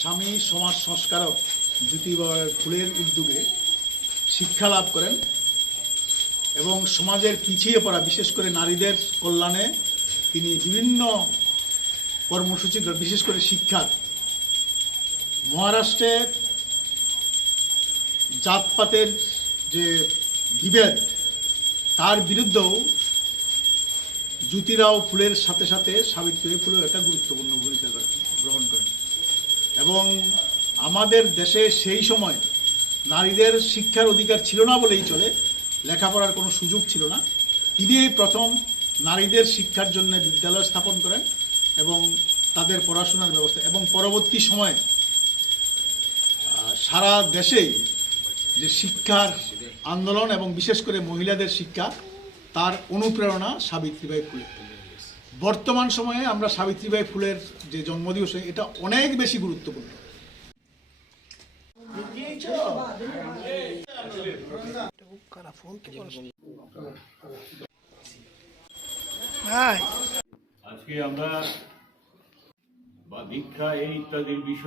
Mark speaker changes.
Speaker 1: স্বামী সমাজ সংস্কারক জ্যোতিবা ফুলের উদ্যোগে শিক্ষা লাভ করেন এবং সমাজের পিছিয়ে পড়া, বিশেষ করে নারীদের কল্যাণে তিনি বিভিন্ন কর্মসূচি বিশেষ করে শিক্ষার। মহারাষ্ট্রে জাতপাতের যে বিভেদ, তার বিরুদ্ধেও জ্যোতিরাও ফুলের সাথে সাথে সাবিত্রী ফুলেও একটা গুরুত্বপূর্ণ ভূমিকা করেন এবং আমাদের দেশে সেই সময় নারীদের শিক্ষার অধিকার ছিল না বলেই চলে, লেখাপড়ার কোনো সুযোগ ছিল না। তিনি প্রথম নারীদের শিক্ষার জন্য বিদ্যালয় স্থাপন করেন এবং তাদের পড়াশোনার ব্যবস্থা, এবং পরবর্তী সময়ে সারা দেশেই যে শিক্ষার আন্দোলন এবং বিশেষ করে মহিলাদের শিক্ষা, তার অনুপ্রেরণা সাবিত্রীবাই ফুলের বর্তমান সময়ে আমরা সাবিত্রীবাই ফুলের যে জন্মদিবস এটা অনেক বেশি গুরুত্বপূর্ণ।
Speaker 2: আজকে আমরা বা দীক্ষা এই ইত্যাদির বিষয়ে